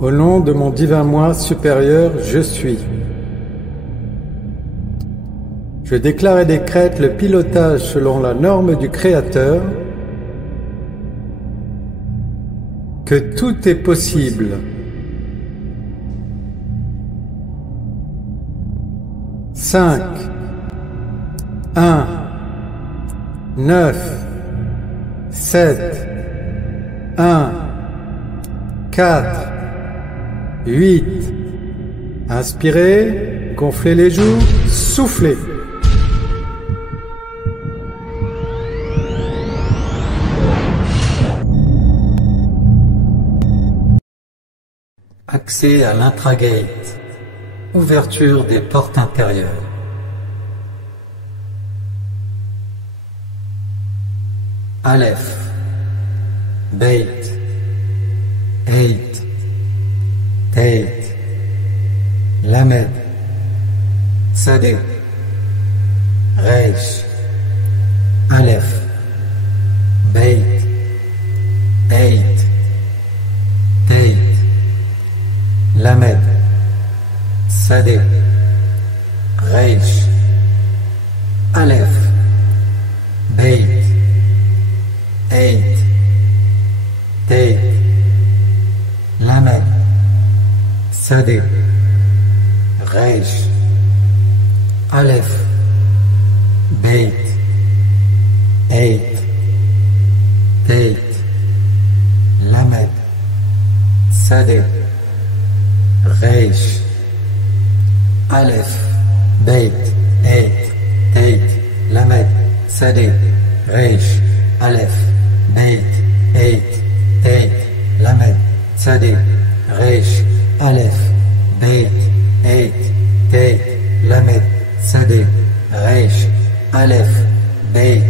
Au nom de mon divin moi supérieur, je suis. Je déclare et décrète le pilotage selon la norme du Créateur, que tout est possible. 5, 1, 9, 7, 1, 4, 8. Inspirez, gonflez les joues, soufflez. Accès à l'intragate. Ouverture des portes intérieures. Aleph, Beit, Heit, Teit, Lamed, Sadeh, Reish, Aleph, Beit, Heit, Teit, Lamed, Sadeh, Reish, Aleph, Beit, Heit, Teit, Lamed, Sadeh, Reish, Aleph, Beit, Heit, Teit, Lamed, Sadeh, Reish, Aleph, Beit, Heit, Teit, Lamed, Sadeh, Reish, Aleph, Beit, Heit, Teit, Lamed, Sadeh, Reish, Aleph, Beit, Heit, Teit, Lamed, Sadeh, Reish, Aleph, Beit,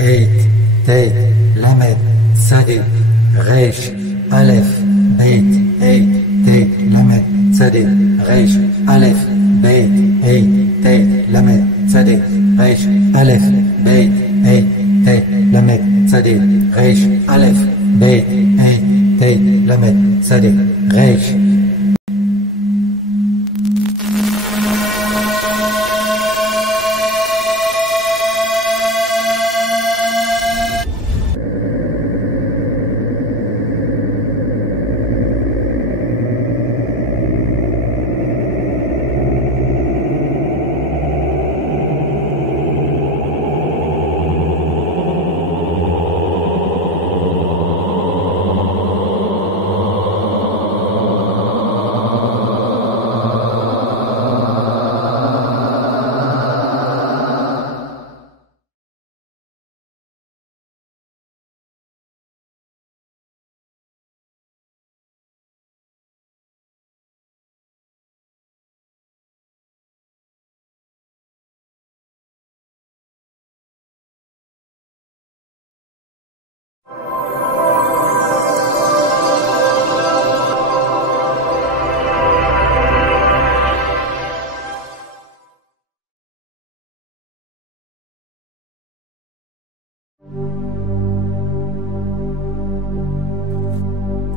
Heit, Teit, Lamed, Sadeh, Reish, Aleph, Beit, Heit, Teit, Lamed, Sadeh, Reish, Aleph, Beit, Heit, Teit, Lamed, Sadeh, Reish, Aleph, Beit, Heit, Teit, Lamed, Sadeh, Reish, Aleph, Beit, Heit, Teit, Lamed, Sadeh, Reish.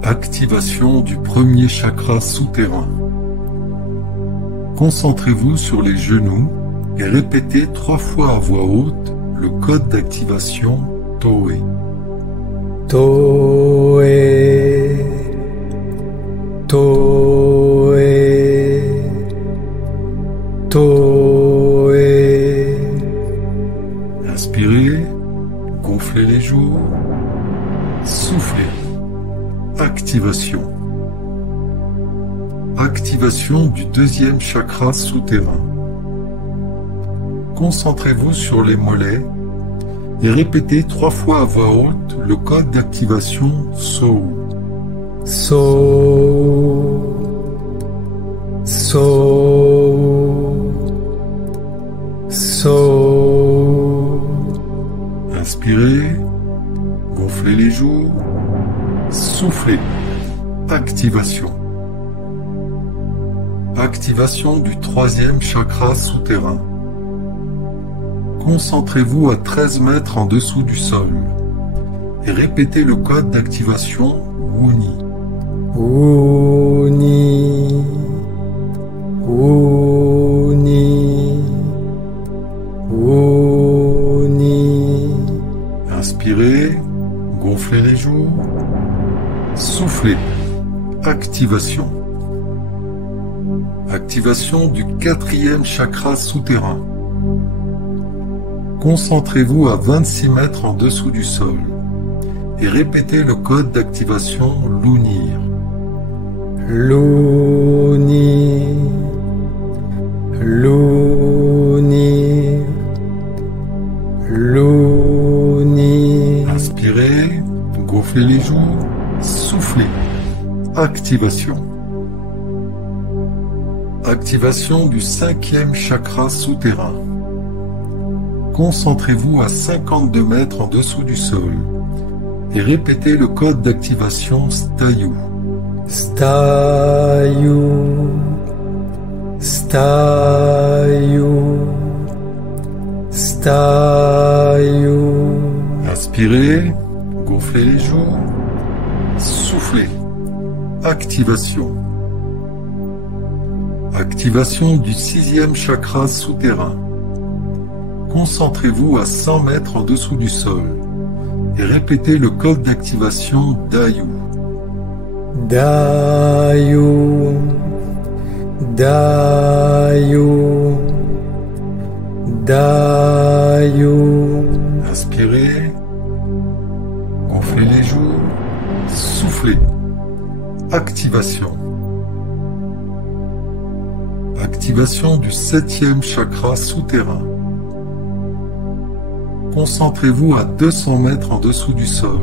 Activation du premier chakra souterrain. Concentrez-vous sur les genoux et répétez 3 fois à voix haute le code d'activation Toé. Toé, Toé, Toé. Inspirez, gonflez les joues, soufflez. Activation. Activation du deuxième chakra souterrain. Concentrez-vous sur les mollets et répétez 3 fois à voix haute le code d'activation So. So, So, So. Inspirez, gonflez les joues, soufflez. Activation. Activation du troisième chakra souterrain. Concentrez-vous à 13 mètres en dessous du sol et répétez le code d'activation Wuni. Wuni. Activation. Activation du 4e chakra souterrain. Concentrez-vous à 26 mètres en dessous du sol et répétez le code d'activation Lounir. Lounir, Lounir, Lounir. Inspirez, gonflez les joues, soufflez. Activation. Activation du 5e chakra souterrain. Concentrez-vous à 52 mètres en dessous du sol et répétez le code d'activation Stayu. Stayu, Stayu, Stayu. Inspirez, gonflez les joues, soufflez. Activation. Activation du 6e chakra souterrain. Concentrez-vous à 100 mètres en dessous du sol et répétez le code d'activation Dayu. Dayu, Dayu, Dayu. Inspirez, gonflez les joues, soufflez. Activation. Activation du 7e chakra souterrain. Concentrez-vous à 200 mètres en dessous du sol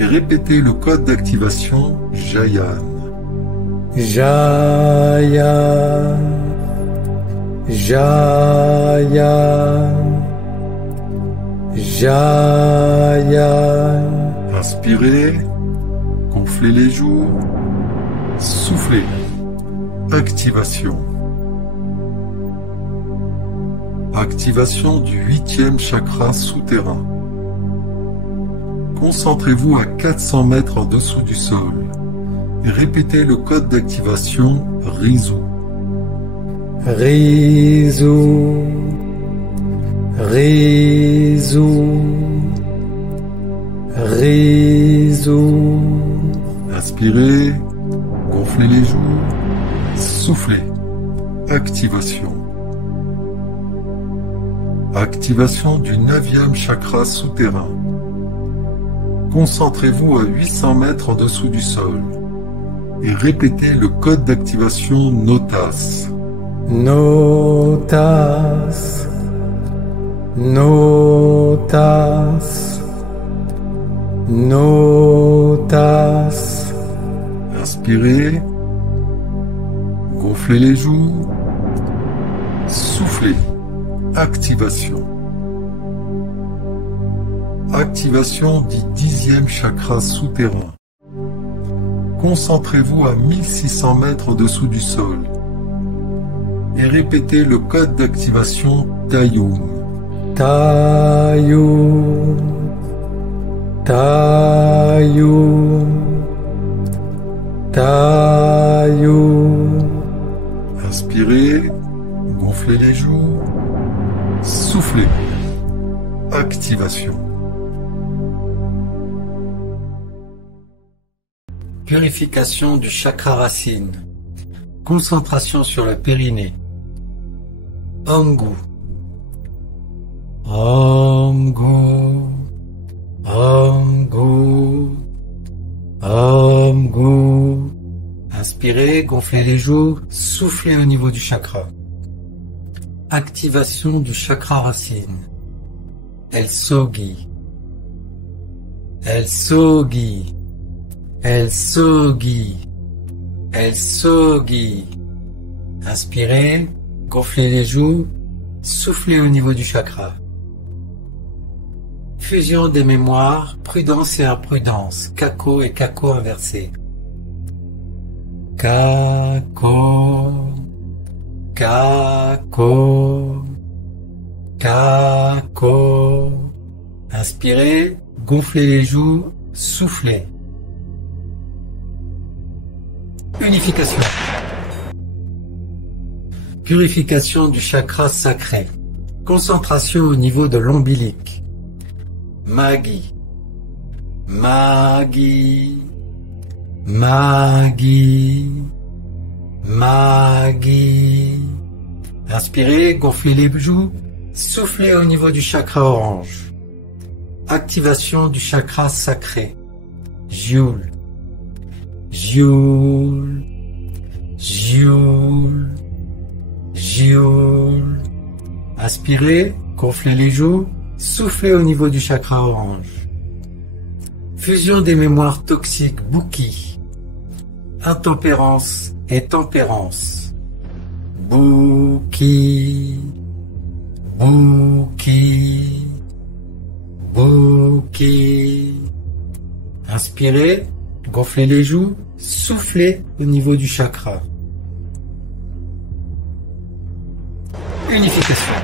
et répétez le code d'activation Jayan. Jayan, Jayan, Jayan. Inspirez, gonflez les joues, soufflez. Activation. Activation du 8e chakra souterrain. Concentrez-vous à 400 mètres en dessous du sol et répétez le code d'activation Rizu. Rizu, Rizu, Rizu. Inspirez, gonflez les joues, soufflez. Activation. Activation du 9e chakra souterrain. Concentrez-vous à 800 mètres en dessous du sol et répétez le code d'activation Notas. Notas, Notas, Notas. Inspirez, gonflez les joues, soufflez. Activation. Activation du 10e chakra souterrain. Concentrez-vous à 1600 mètres au-dessous du sol et répétez le code d'activation Tayum. Tayum, Tayum, Tayum. Inspirez, gonflez les joues, soufflez. Activation. Purification du chakra racine. Concentration sur le périnée. Omgu. Omgu. Omgu. Omgu. Inspirez, gonflez les joues, soufflez au niveau du chakra. Activation du chakra racine. El Sogi. El Sogi. El Sogi. El Sogi. Inspirez, gonflez les joues, soufflez au niveau du chakra. Fusion des mémoires, prudence et imprudence, Kako et Kako inversé. Kako, Kako, Kako. Inspirez, gonflez les joues, soufflez. Unification. Purification du chakra sacré. Concentration au niveau de l'ombilic. Magi. Magi. Maggie, Maggie. Inspirez, gonflez les joues, soufflez au niveau du chakra orange. Activation du chakra sacré. Joule, Joule, Joule, Joule. Inspirez, gonflez les joues, soufflez au niveau du chakra orange. Fusion des mémoires toxiques, Bouki. Intempérance et tempérance. Bouki, Bouki, Bouki. Inspirez, gonflez les joues, soufflez au niveau du chakra. Unification.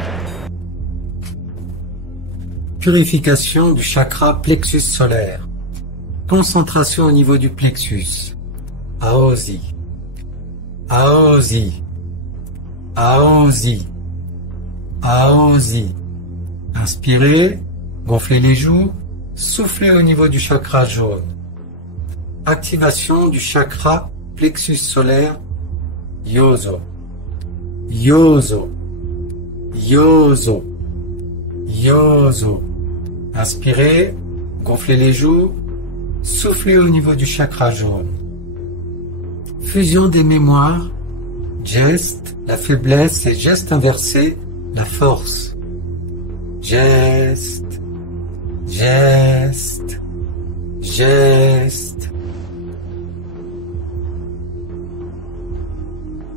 Purification du chakra plexus solaire. Concentration au niveau du plexus. Aosi, Aosi, Aosi, Aosi. Inspirez, gonflez les joues, soufflez au niveau du chakra jaune. Activation du chakra plexus solaire. Yoso, Yoso, Yoso, Yoso. Inspirez, gonflez les joues, soufflez au niveau du chakra jaune. Fusion des mémoires. Geste, la faiblesse, et geste inversé, la force. Geste, geste, geste.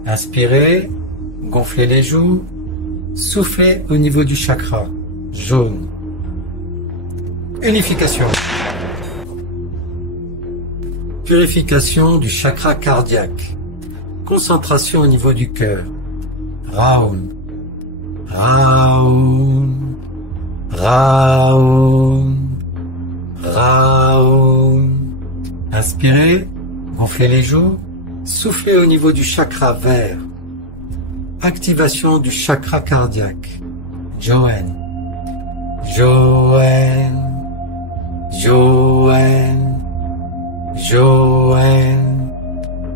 Inspirez, gonflez les joues, soufflez au niveau du chakra jaune. Unification. Purification du chakra cardiaque. Concentration au niveau du cœur. Raoum, Raoum, Raoum, Raoum. Inspirez, gonflez les joues, soufflez au niveau du chakra vert. Activation du chakra cardiaque. Joanne, Joanne, Joanne, Joanne.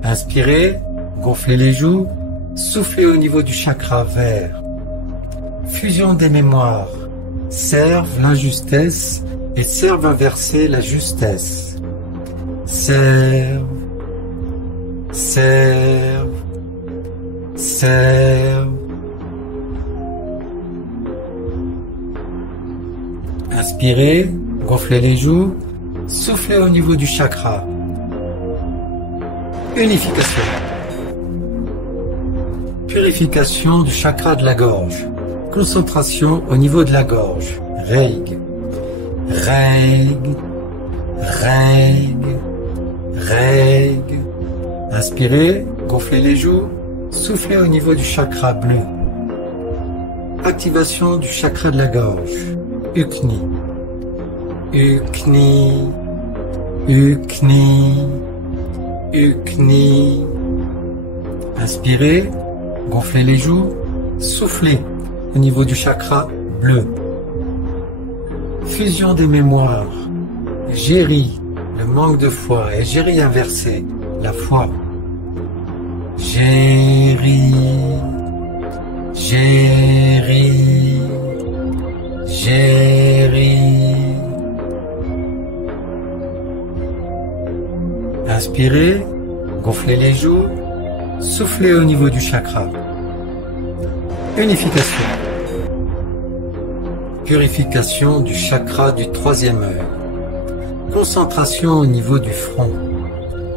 Inspirez, gonflez les joues, soufflez au niveau du chakra vert. Fusion des mémoires. Serve l'injustesse et serve inversé la justesse. Serve, serve, serve. Inspirez, gonflez les joues, soufflez au niveau du chakra. Unification. Purification du chakra de la gorge. Concentration au niveau de la gorge. Reig, Reig, Reig, Reig. Inspirez, gonflez les joues, soufflez au niveau du chakra bleu. Activation du chakra de la gorge. Ukni, Ukni, Ukni, Ukni. Inspirez, gonflez les joues, soufflez au niveau du chakra bleu. Fusion des mémoires. Géri, le manque de foi, et géri inversé, la foi. Géri, géri, géri. Inspirez, gonflez les joues, soufflez au niveau du chakra. Unification. Purification du chakra du troisième œil. Concentration au niveau du front.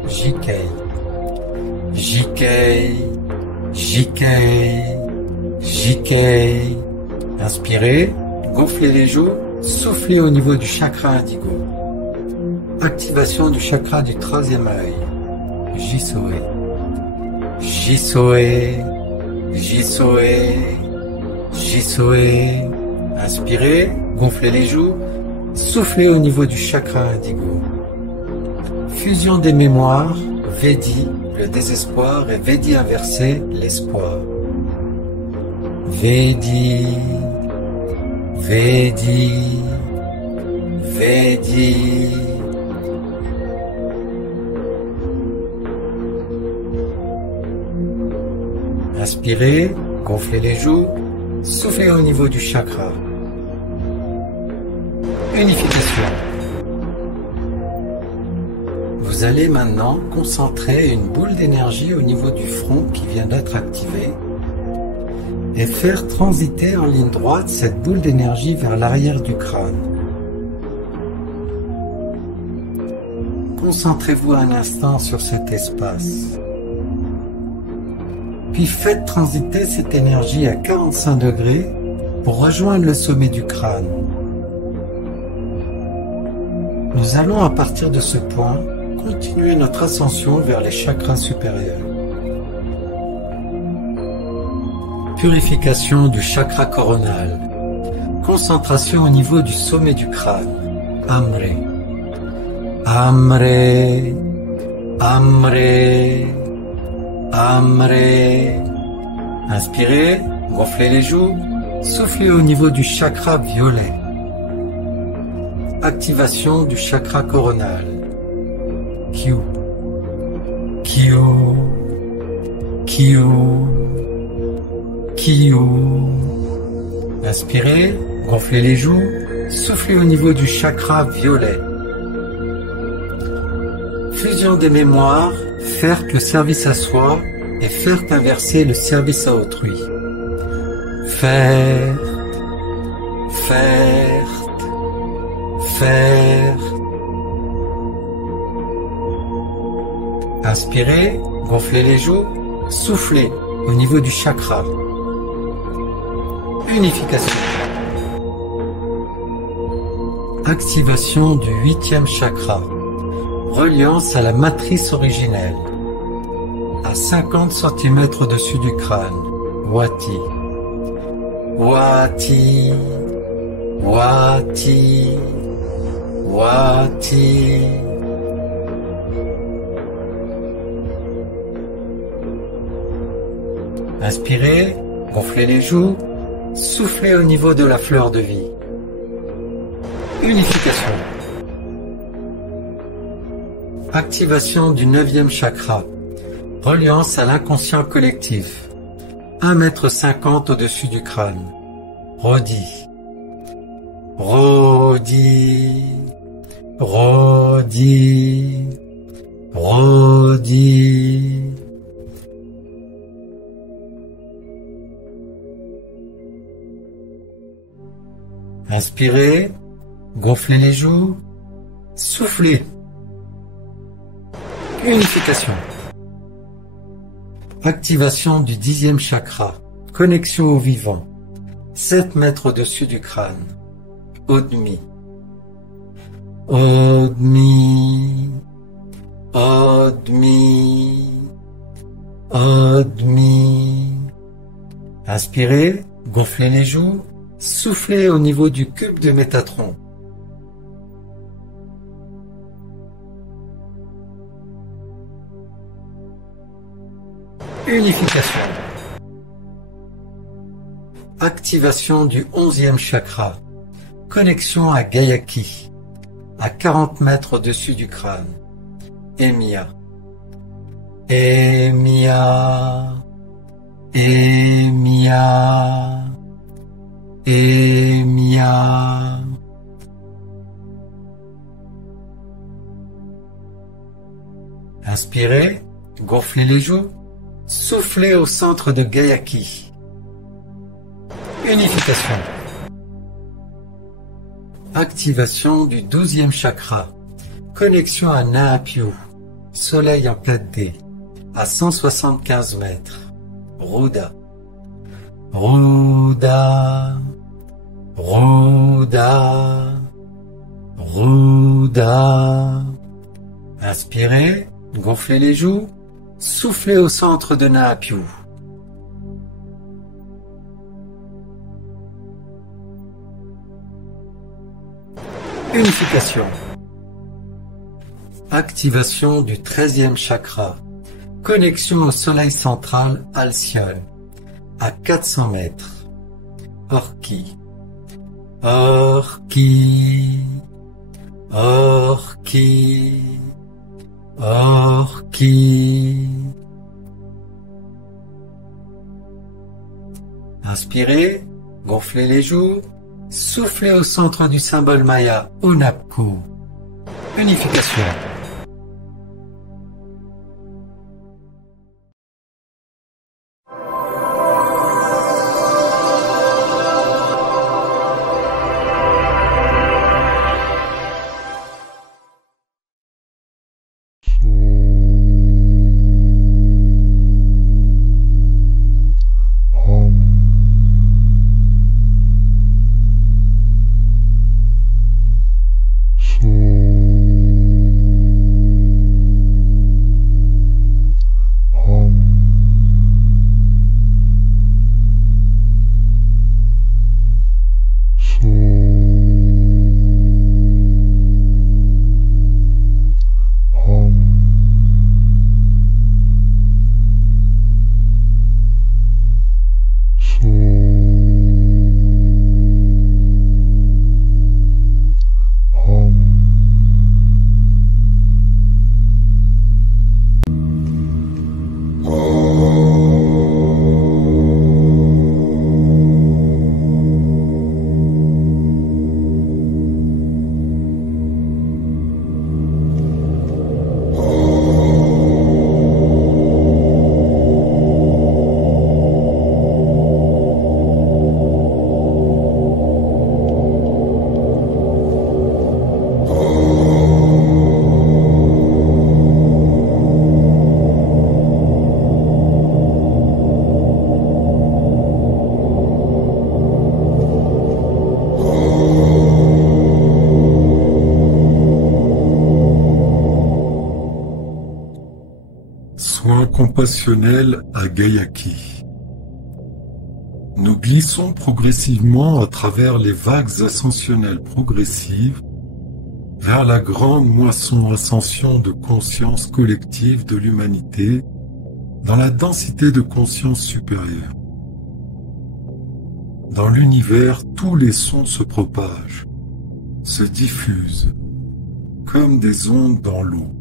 Jikei, Jikei, Jikei, Jikei. Inspirez, gonflez les joues, soufflez au niveau du chakra indigo. Activation du chakra du troisième œil. Jisoe, Jisoe, Jisoe, Jisoe. Inspirez, gonflez les joues, soufflez au niveau du chakra indigo. Fusion des mémoires. Vedi, le désespoir, et Vedi inversé, l'espoir. Vedi, Vedi, Vedi. Inspirez, gonflez les joues, soufflez au niveau du chakra. Unification. Vous allez maintenant concentrer une boule d'énergie au niveau du front qui vient d'être activée et faire transiter en ligne droite cette boule d'énergie vers l'arrière du crâne. Concentrez-vous un instant sur cet espace. Puis faites transiter cette énergie à 45 degrés pour rejoindre le sommet du crâne. Nous allons à partir de ce point continuer notre ascension vers les chakras supérieurs. Purification du chakra coronal. Concentration au niveau du sommet du crâne. Amré. Amré. Amré. Amré. Inspirez, gonflez les joues, soufflez au niveau du chakra violet. Activation du chakra coronal. Kyu. Kyu. Kyu. Kyu. Inspirez, gonflez les joues, soufflez au niveau du chakra violet. Fusion des mémoires, faire le service à soi et faire inverser le service à autrui. Faire, faire, faire. Inspirez, gonflez les joues, soufflez au niveau du chakra. Unification. Activation du 8e chakra. Reliance à la matrice originelle. À 50 cm au-dessus du crâne. Wati. Wati. Wati. Wati. Inspirez, gonflez les joues, soufflez au niveau de la fleur de vie. Unification. Activation du 9e chakra. Reliance à l'inconscient collectif. 1,50 m au-dessus du crâne. Rodi. Rodi. Rodi. Rodi. Inspirez, gonflez les joues, soufflez. Unification. Activation du 10e chakra. Connexion au vivant. 7 mètres au-dessus du crâne. Odmi. Odmi. Odmi. Odmi. Inspirez, gonflez les joues, soufflez au niveau du cube de Métatron. Unification. Activation du 11e chakra. Connexion à Gayaki. À 40 mètres au-dessus du crâne. Emia. Emia. Emia. Emia. Inspirez, gonflez les joues, soufflez au centre de Gayaki. Unification. Activation du 12e chakra. Connexion à Naapyu. Soleil en pleine D. À 175 mètres. Ruda. Ruda. Ruda. Ruda. Inspirez, gonflez les joues, soufflez au centre de Naapyu. Unification. Activation du 13e chakra. Connexion au soleil central Alcyone. À 400 mètres. Orki. Orki. Orki. Orki. Inspirez, gonflez les joues, soufflez au centre du symbole Maya, Unapku. Unification. Soin compassionnel à Gayaki. Nous glissons progressivement à travers les vagues ascensionnelles progressives vers la grande moisson ascension de conscience collective de l'humanité dans la densité de conscience supérieure. Dans l'univers, tous les sons se propagent, se diffusent, comme des ondes dans l'eau.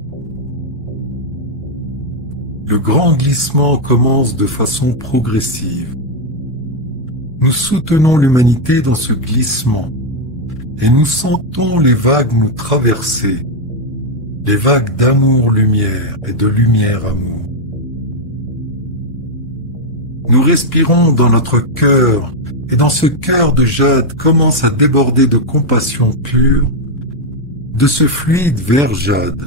Le grand glissement commence de façon progressive. Nous soutenons l'humanité dans ce glissement et nous sentons les vagues nous traverser, les vagues d'amour-lumière et de lumière-amour. Nous respirons dans notre cœur et dans ce cœur de jade commence à déborder de compassion pure, de ce fluide vers jade.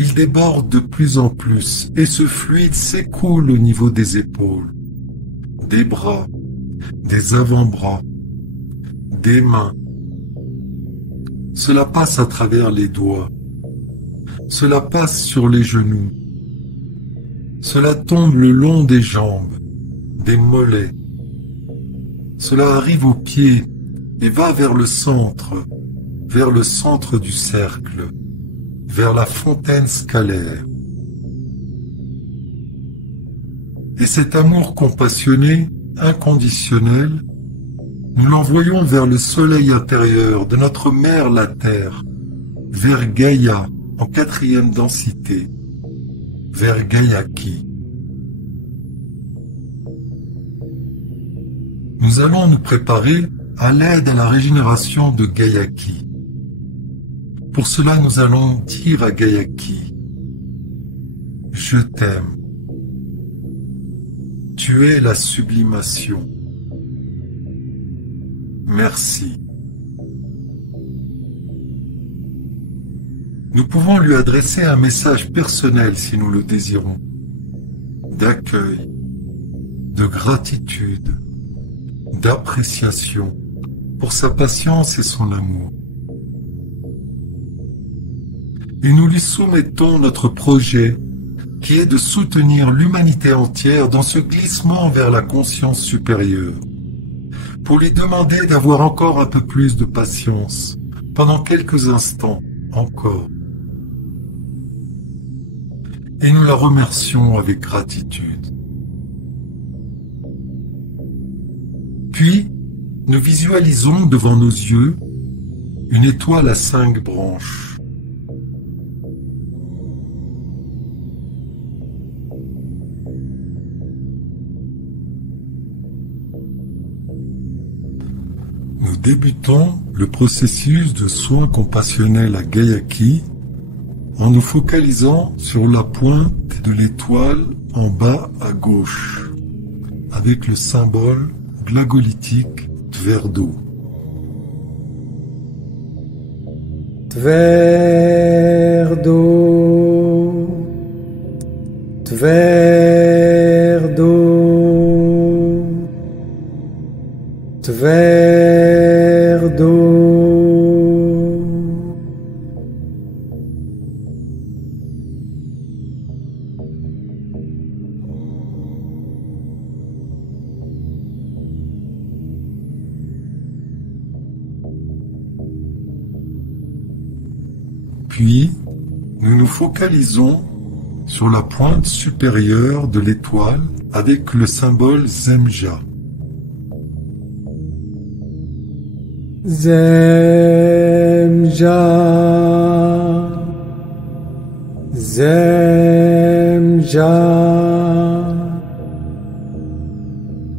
Il déborde de plus en plus et ce fluide s'écoule au niveau des épaules, des bras, des avant-bras, des mains. Cela passe à travers les doigts. Cela passe sur les genoux. Cela tombe le long des jambes, des mollets. Cela arrive aux pieds et va vers le centre du cercle, vers la fontaine scalaire. Et cet amour compassionné, inconditionnel, nous l'envoyons vers le soleil intérieur de notre mère la Terre, vers Gaïa en 4e densité, vers Gayaki. Nous allons nous préparer à l'aide à la régénération de Gayaki. Pour cela, nous allons dire à Gayaki, « Je t'aime. Tu es la sublimation. Merci. » Nous pouvons lui adresser un message personnel si nous le désirons, d'accueil, de gratitude, d'appréciation pour sa patience et son amour. Et nous lui soumettons notre projet qui est de soutenir l'humanité entière dans ce glissement vers la conscience supérieure, pour lui demander d'avoir encore un peu plus de patience, pendant quelques instants encore. Et nous la remercions avec gratitude. Puis, nous visualisons devant nos yeux une étoile à 5 branches. Débutons le processus de soin compassionnel à Gayaki en nous focalisant sur la pointe de l'étoile en bas à gauche, avec le symbole glagolitique Tverdo. Tverdo, Tverdo, Tverdo. Puis, nous nous focalisons sur la pointe supérieure de l'étoile avec le symbole Zemja. Zemja, Zemja,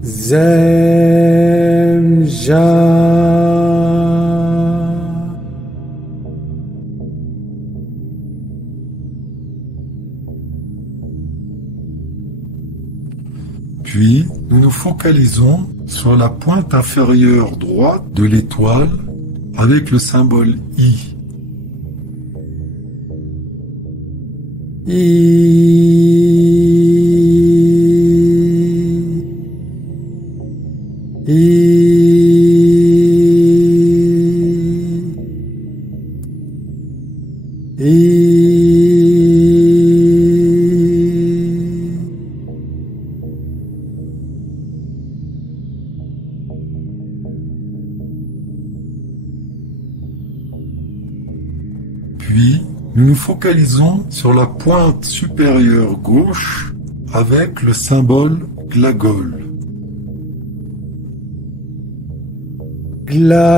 Zemja. Puis, nous nous focalisons sur la pointe inférieure droite de l'étoile avec le symbole I. Puis, nous nous focalisons sur la pointe supérieure gauche avec le symbole Glagol. Glagol,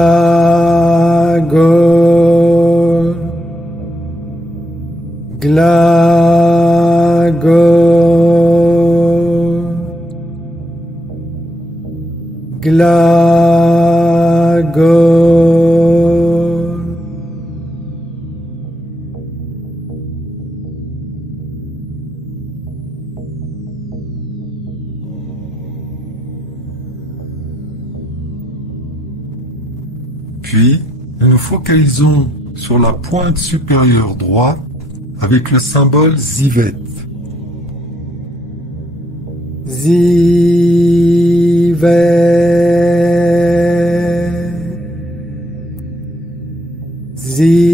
Glagol, Glagol. Puis, nous nous focalisons sur la pointe supérieure droite avec le symbole Zivet. Zivet, Zivet,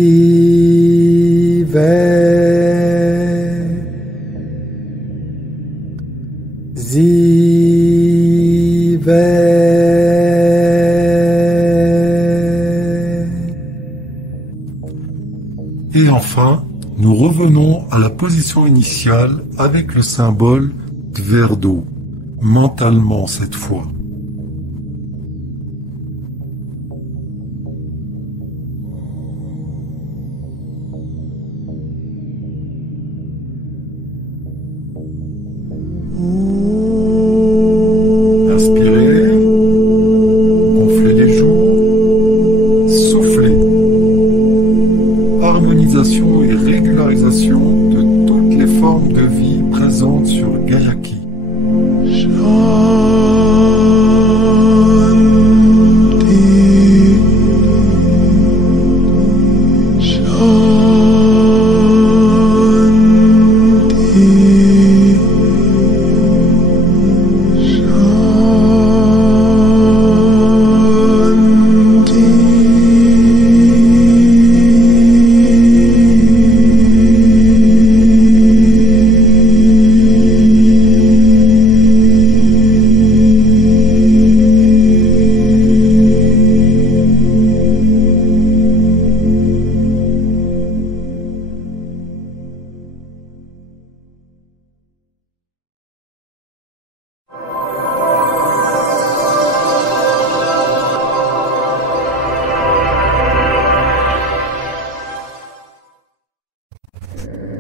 Zivet. Et enfin, nous revenons à la position initiale avec le symbole Tverdo, mentalement cette fois. Inspirez, gonflez les joues, soufflez. Harmonisation et régularisation de toutes les formes de vie présentes sur Gayaki.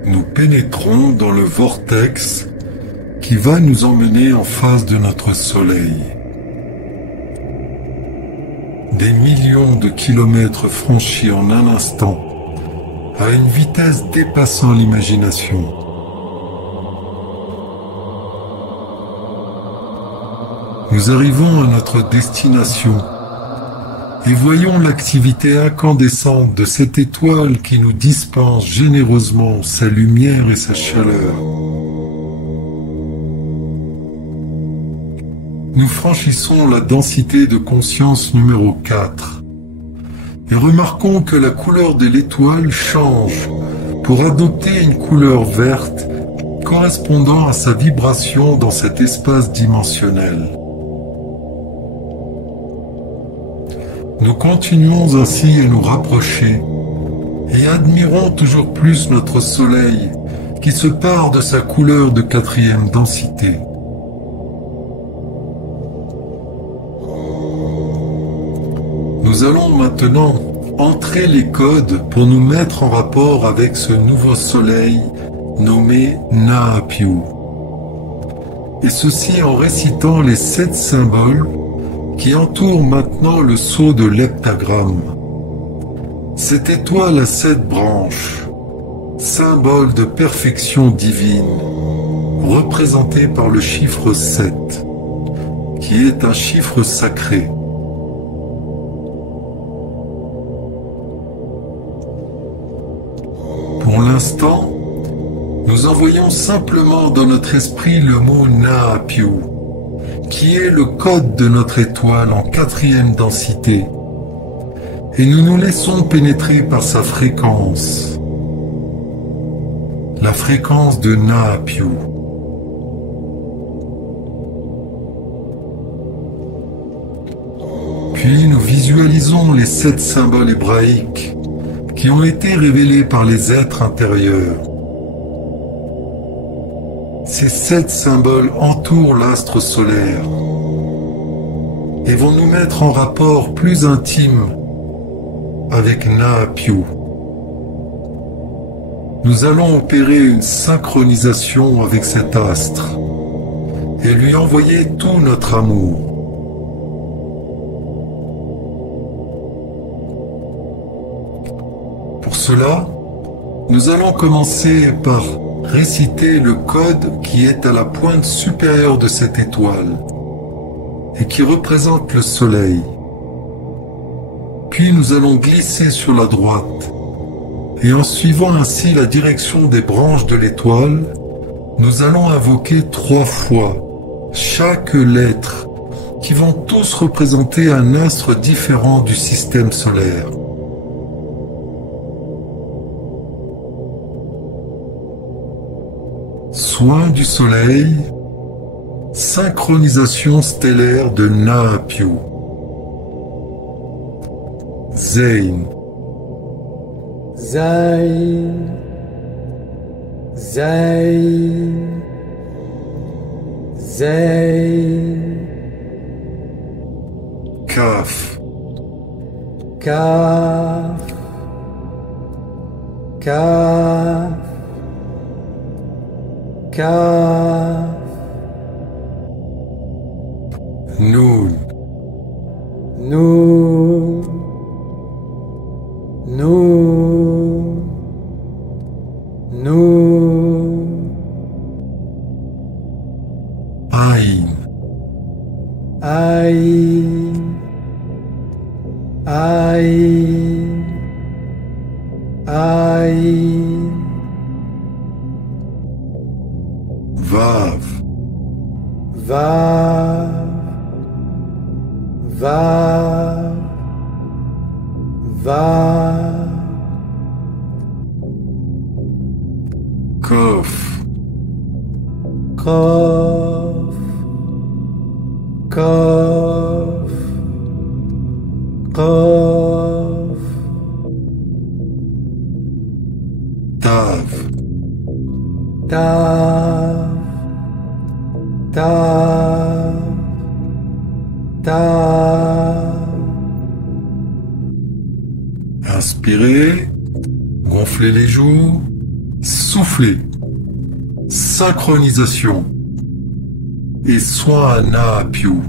Nous pénétrons dans le vortex qui va nous emmener en face de notre soleil. Des millions de kilomètres franchis en un instant, à une vitesse dépassant l'imagination. Nous arrivons à notre destination et voyons l'activité incandescente de cette étoile qui nous dispense généreusement sa lumière et sa chaleur. Nous franchissons la densité de conscience numéro 4 et remarquons que la couleur de l'étoile change pour adopter une couleur verte correspondant à sa vibration dans cet espace dimensionnel. Nous continuons ainsi à nous rapprocher et admirons toujours plus notre soleil qui se pare de sa couleur de 4e densité. Nous allons maintenant entrer les codes pour nous mettre en rapport avec ce nouveau soleil nommé Na'Apiu. Et ceci en récitant les 7 symboles qui entourent maintenant le sceau de l'heptagramme. Cette étoile a 7 branches, symbole de perfection divine, représenté par le chiffre 7, qui est un chiffre sacré. Pour l'instant, nous envoyons simplement dans notre esprit le mot Na'Apiu, qui est le code de notre étoile en 4e densité, et nous nous laissons pénétrer par sa fréquence, la fréquence de Na'Apiu. Puis nous visualisons les 7 symboles hébraïques qui ont été révélés par les êtres intérieurs. Ces 7 symboles entourent l'astre solaire et vont nous mettre en rapport plus intime avec Na'Apiu. Nous allons opérer une synchronisation avec cet astre et lui envoyer tout notre amour. Pour cela, nous allons commencer par réciter le code qui est à la pointe supérieure de cette étoile et qui représente le soleil. Puis nous allons glisser sur la droite et en suivant ainsi la direction des branches de l'étoile, nous allons invoquer 3 fois chaque lettre qui vont tous représenter un astre différent du système solaire. Soin du soleil, synchronisation stellaire de Na'Apiu. Zayn, Zayn, Zayn, Zayn, Kaf, Kaf, Kaf, Kaf, Nun, Nun, Nun, Nun, Ayn, Ayn, Ayn, Ayn, Vav, Vav, Vav, Vav, Kof, Kof, Kof, Kof, Tav, Tav, Tav, Tav. Inspirez, gonflez les joues, soufflez, synchronisation et soin à Na'Apiu.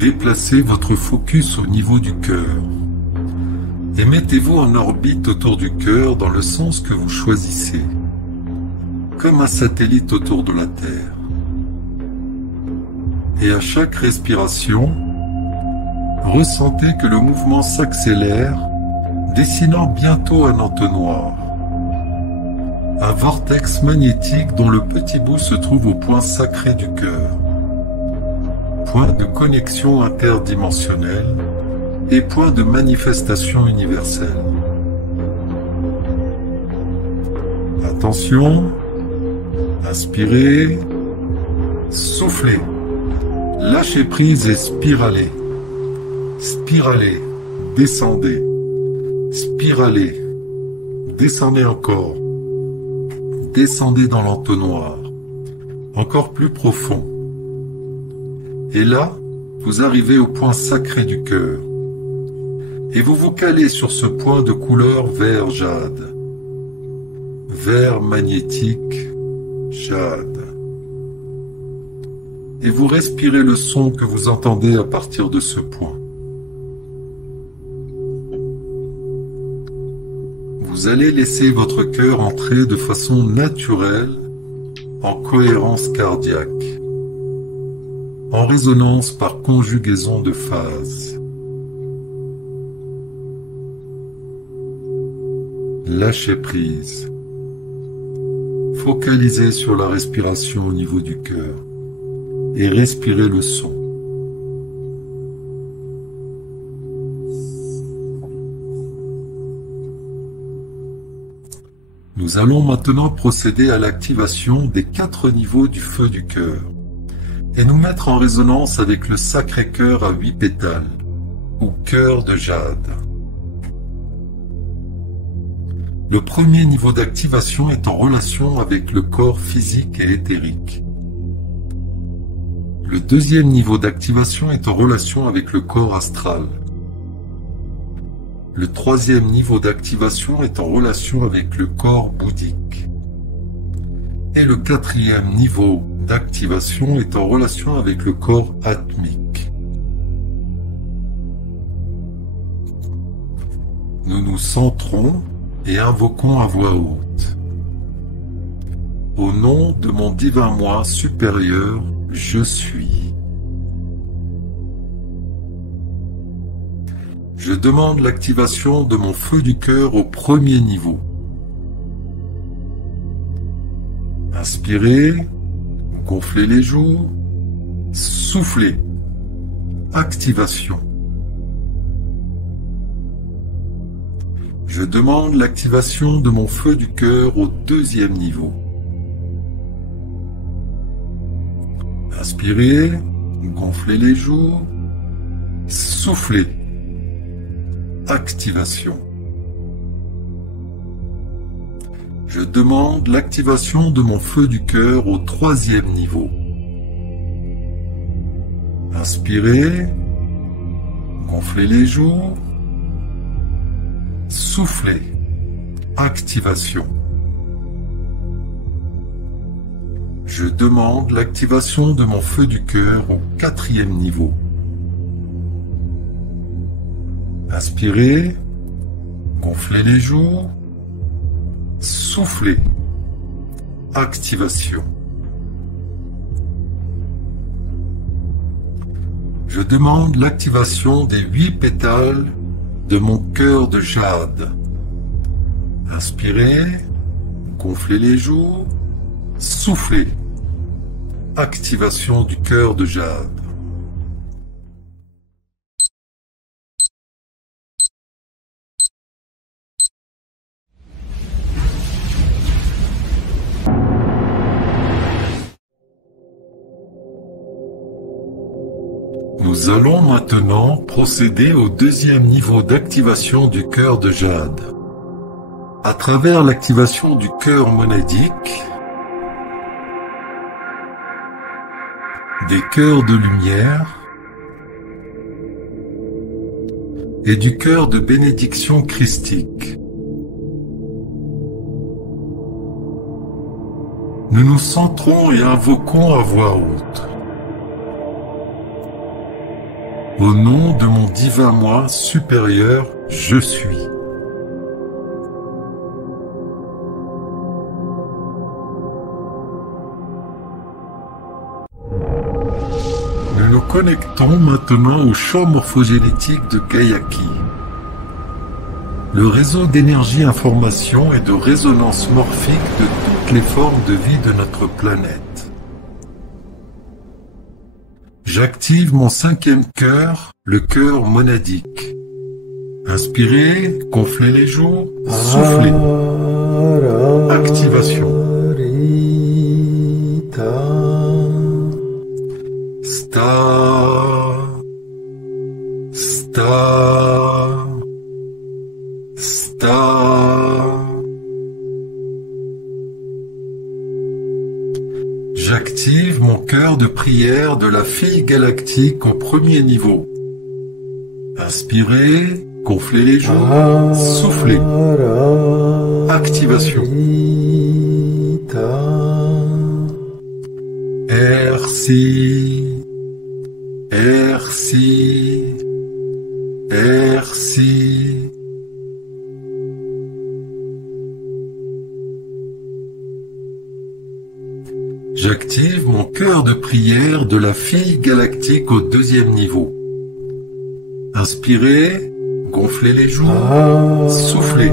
Déplacez votre focus au niveau du cœur et mettez-vous en orbite autour du cœur dans le sens que vous choisissez, comme un satellite autour de la Terre. Et à chaque respiration, ressentez que le mouvement s'accélère, dessinant bientôt un entonnoir, un vortex magnétique dont le petit bout se trouve au point sacré du cœur, point de connexion interdimensionnelle et point de manifestation universelle. Attention, inspirez, soufflez, lâchez prise et spiralez. Spiralez, descendez, spiralez, descendez encore, descendez dans l'entonnoir, encore plus profond. Et là, vous arrivez au point sacré du cœur. Et vous vous calez sur ce point de couleur vert jade. Vert magnétique, jade. Et vous respirez le son que vous entendez à partir de ce point. Vous allez laisser votre cœur entrer de façon naturelle en cohérence cardiaque, en résonance par conjugaison de phases. Lâchez prise. Focalisez sur la respiration au niveau du cœur et respirez le son. Nous allons maintenant procéder à l'activation des 4 niveaux du feu du cœur et nous mettre en résonance avec le Sacré-Cœur à 8 pétales, ou cœur de jade. Le premier niveau d'activation est en relation avec le corps physique et éthérique. Le deuxième niveau d'activation est en relation avec le corps astral. Le troisième niveau d'activation est en relation avec le corps bouddhique. Et le quatrième niveau d'activation est en relation avec le corps atmique. Nous nous centrons et invoquons à voix haute. Au nom de mon divin moi supérieur, je suis. Je demande l'activation de mon feu du cœur au premier niveau. Inspirez, gonflez les joues, soufflez. Activation. Je demande l'activation de mon feu du cœur au deuxième niveau. Inspirez, gonflez les joues, soufflez. Activation. Je demande l'activation de mon feu du cœur au troisième niveau. Inspirez, gonflez les joues, soufflez, activation. Je demande l'activation de mon feu du cœur au 4e niveau. Inspirez, gonflez les joues, soufflez, activation. Je demande l'activation des 8 pétales de mon cœur de jade. Inspirez, gonflez les joues, soufflez, activation du cœur de jade. Nous allons maintenant procéder au 2e niveau d'activation du cœur de jade. À travers l'activation du cœur monadique, des cœurs de lumière et du cœur de bénédiction christique. Nous nous centrons et invoquons à voix haute. Au nom de mon divin moi supérieur, je suis. Nous nous connectons maintenant au champ morphogénétique de Gayaki, le réseau d'énergie information et de résonance morphique de toutes les formes de vie de notre planète. J'active mon 5e cœur, le cœur monadique. Inspirez, gonflez les joues, soufflez. Activation. Sta. Sta. Sta. J'active mon cœur de prière de la fille galactique au 1er niveau. Inspirez, gonflez les joues, soufflez. Activation. Merci. Merci. Merci. J'active mon cœur de prière de la fille galactique au 2e niveau. Inspirez, gonflez les joues, soufflez.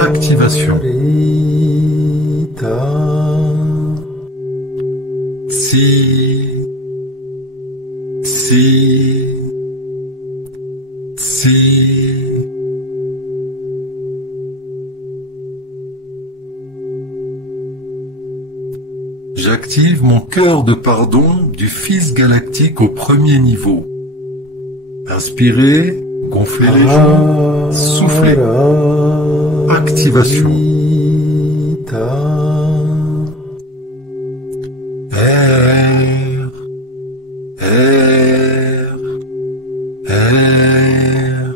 Activation. Si. Si. Si. J'active mon cœur de pardon du Fils galactique au 1er niveau. Inspirez, gonflez les joues, soufflez. Activation. Air. Air. Air.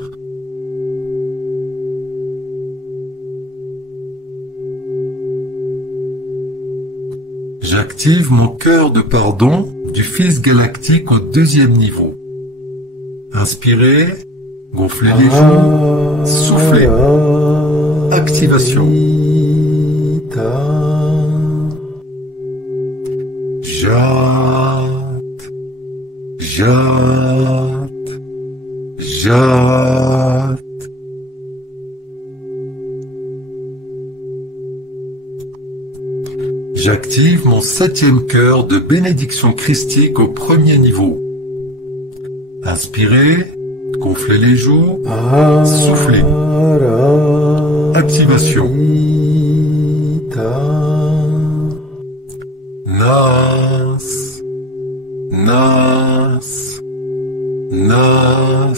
J'active mon cœur de pardon du Fils galactique au 2e niveau. Inspirez, gonflez les joues, soufflez. Activation. Jade, jade, jade. J'active mon 7e cœur de bénédiction christique au 1er niveau. Inspirez, gonflez les joues, soufflez. Activation. Nas, nas, nas.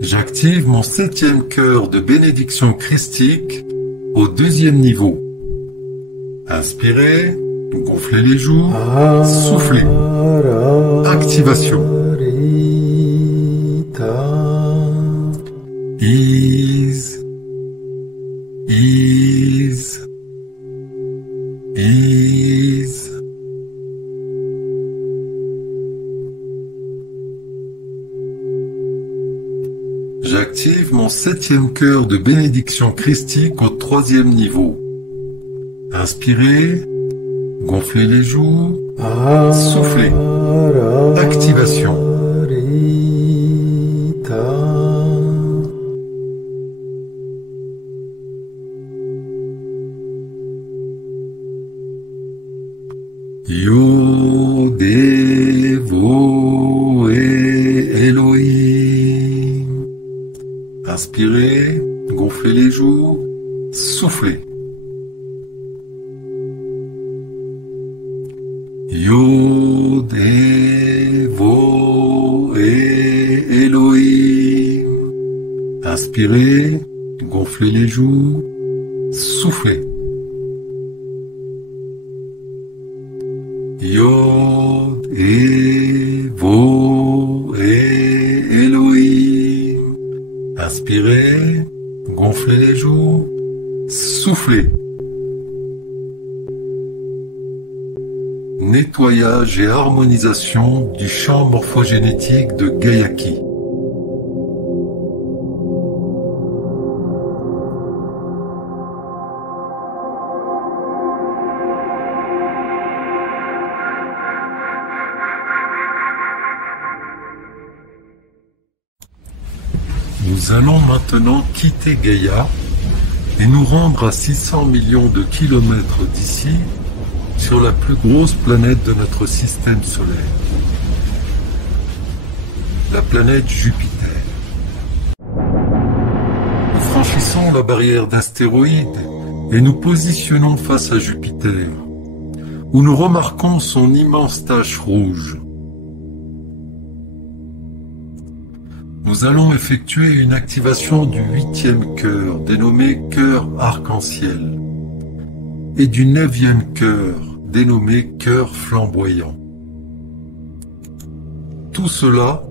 J'active mon 7e cœur de bénédiction christique Au deuxième niveau. Inspirez, gonflez les joues, soufflez. Activation. Ease, ease, ease. J'active mon 7e cœur de bénédiction christique au 3e niveau. Inspirez, gonflez les joues, soufflez. Activation. Yo-devo Elohim. Inspirez, gonflez les joues, soufflez. Yo-devo Elohim. Inspirez, gonflez les joues, soufflez. Yod Evo Elohim. Inspirez, gonflez les joues, soufflez. Nettoyage et harmonisation du champ morphogénétique de Gayaki. Nous allons maintenant quitter Gaïa et nous rendre à 600 millions de kilomètres d'ici, sur la plus grosse planète de notre système solaire, la planète Jupiter. Nous franchissons la barrière d'astéroïdes et nous positionnons face à Jupiter, où nous remarquons son immense tache rouge. Nous allons effectuer une activation du 8e cœur, dénommé cœur arc-en-ciel, et du 9e cœur, dénommé cœur flamboyant. Tout cela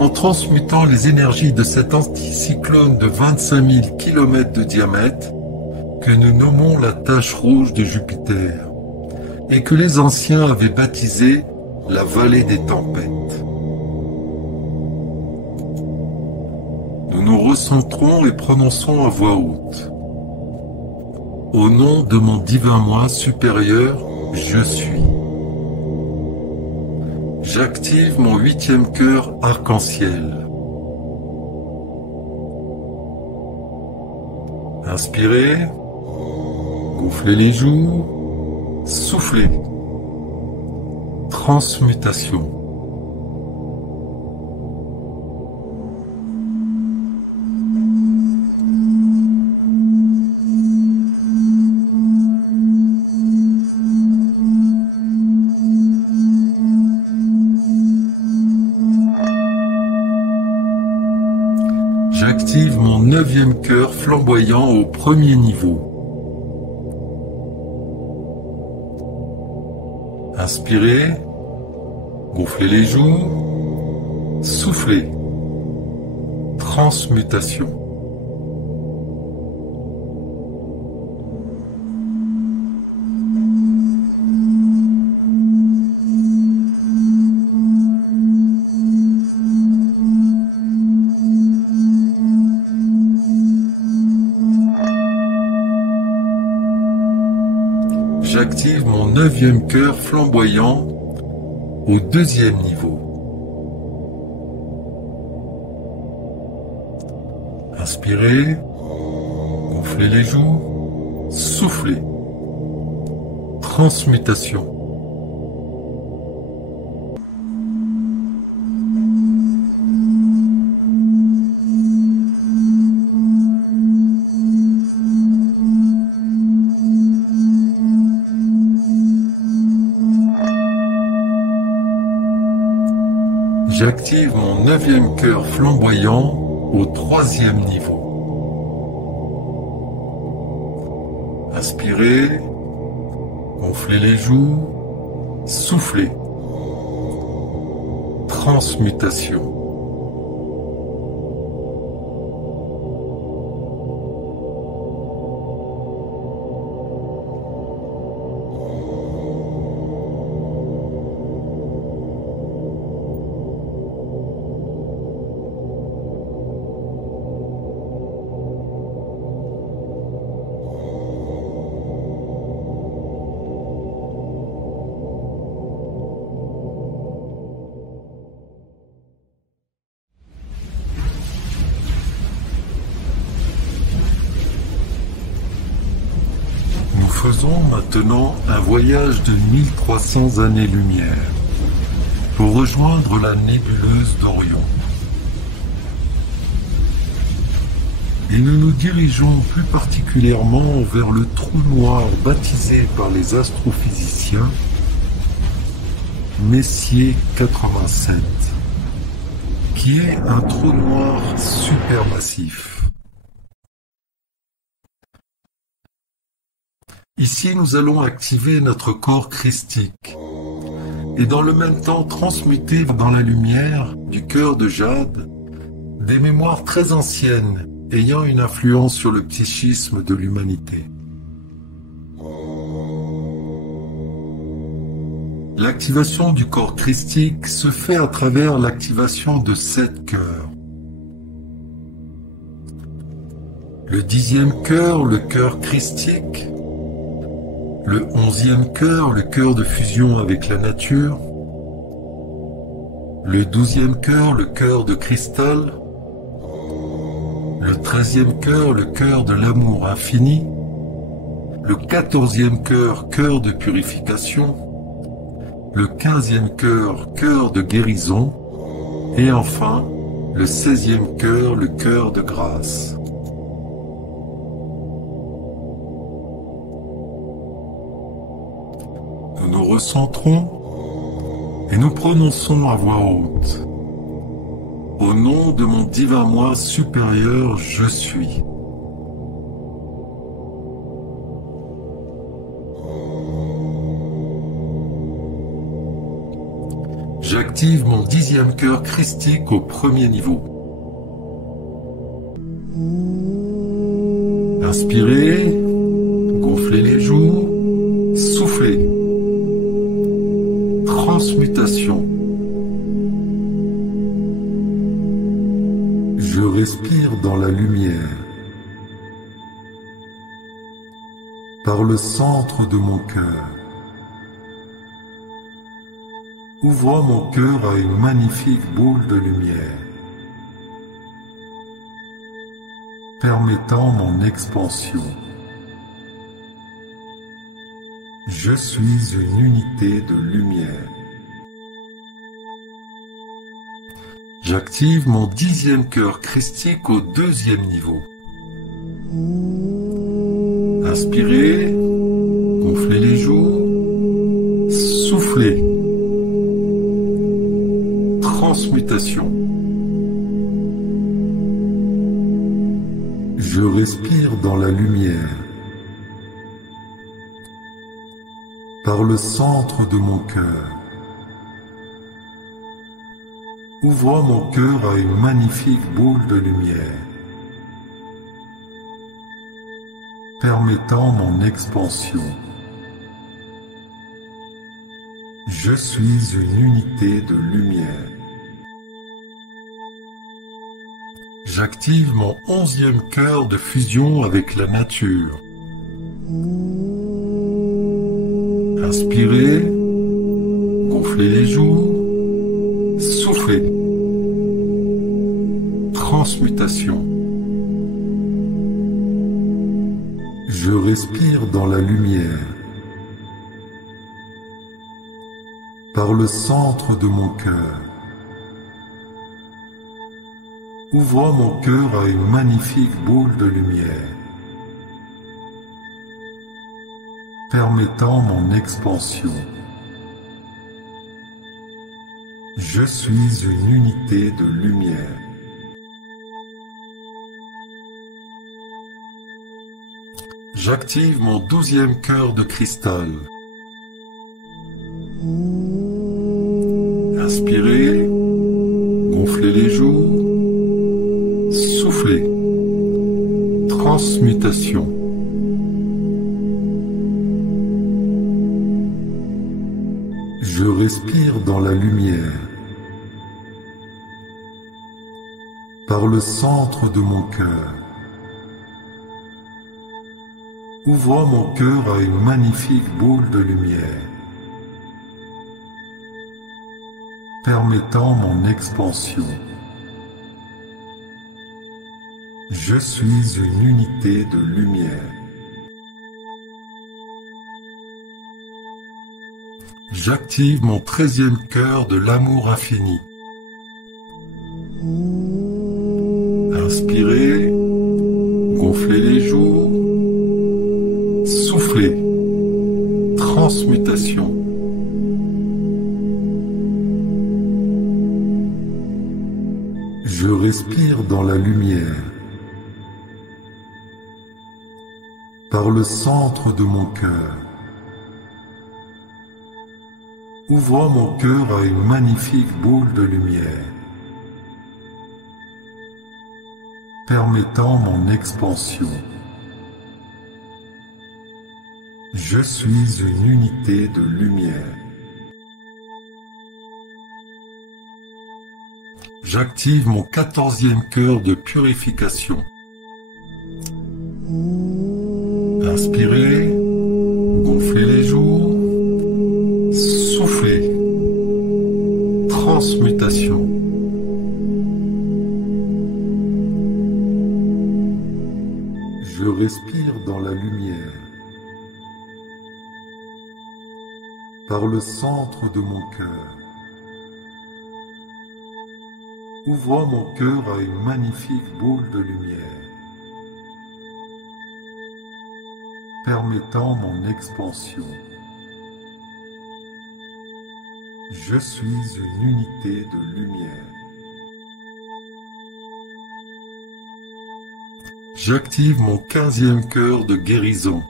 en transmutant les énergies de cet anticyclone de 25 000 km de diamètre que nous nommons la tache rouge de Jupiter et que les anciens avaient baptisé la vallée des tempêtes. Nous nous recentrons et prononçons à voix haute. Au nom de mon divin moi supérieur, je suis. J'active mon 8e cœur arc-en-ciel. Inspirez, gonflez les joues, soufflez. Transmutation. J'active mon 9e cœur flamboyant au 1er niveau. Inspirez, gonflez les joues, soufflez. Transmutation. J'active mon 9e cœur flamboyant au 2e niveau. Inspirez, gonflez les joues, soufflez. Transmutation. J'active mon 9e cœur flamboyant au 3e niveau. Inspirez, gonflez les joues, soufflez. Transmutation. Faisons maintenant un voyage de 1300 années-lumière pour rejoindre la nébuleuse d'Orion. Et nous nous dirigeons plus particulièrement vers le trou noir baptisé par les astrophysiciens Messier 87, qui est un trou noir supermassif. Ici, nous allons activer notre corps christique et dans le même temps transmuter dans la lumière du cœur de jade des mémoires très anciennes ayant une influence sur le psychisme de l'humanité. L'activation du corps christique se fait à travers l'activation de 7 cœurs. Le 10e cœur, le cœur christique. Le 11e cœur, le cœur de fusion avec la nature. Le 12e cœur, le cœur de cristal. Le 13e cœur, le cœur de l'amour infini. Le 14e cœur, cœur de purification. Le 15e cœur, cœur de guérison. Et enfin, le 16e cœur, le cœur de grâce. Nous nous recentrons et nous prononçons à voix haute. Au nom de mon divin moi supérieur, je suis. J'active mon 10e cœur christique au premier niveau. Inspirez, gonflez les joues, soufflez. Transmutation. Je respire dans la lumière. Par le centre de mon cœur. Ouvrant mon cœur à une magnifique boule de lumière, permettant mon expansion. Je suis une unité de lumière. J'active mon 10e cœur christique au 2e niveau. Inspirez, gonflez les joues, soufflez. Transmutation. Je respire dans la lumière. Par le centre de mon cœur. Ouvrant mon cœur à une magnifique boule de lumière, permettant mon expansion. Je suis une unité de lumière. J'active mon 11e cœur de fusion avec la nature. Inspirez, gonflez les joues, soufflez. Transmutation. Je respire dans la lumière. Par le centre de mon cœur. Ouvrant mon cœur à une magnifique boule de lumière, permettant mon expansion. Je suis une unité de lumière. J'active mon 12e cœur de cristal. Inspirez, gonflez les joues, soufflez. Transmutation. Je respire dans la lumière. Par le centre de mon cœur. Ouvrant mon cœur à une magnifique boule de lumière, permettant mon expansion. Je suis une unité de lumière. J'active mon 13e cœur de l'amour infini. Inspirez, gonflez les joues, soufflez, transmutation. Je respire dans la lumière. Par le centre de mon cœur, ouvrant mon cœur à une magnifique boule de lumière, permettant mon expansion. Je suis une unité de lumière. J'active mon 14e cœur de purification. Inspirez, gonflez les joues, soufflez, transmutation. Je respire dans la lumière. Par le centre de mon cœur, ouvrant mon cœur à une magnifique boule de lumière, permettant mon expansion. Je suis une unité de lumière. J'active mon 15e cœur de guérison.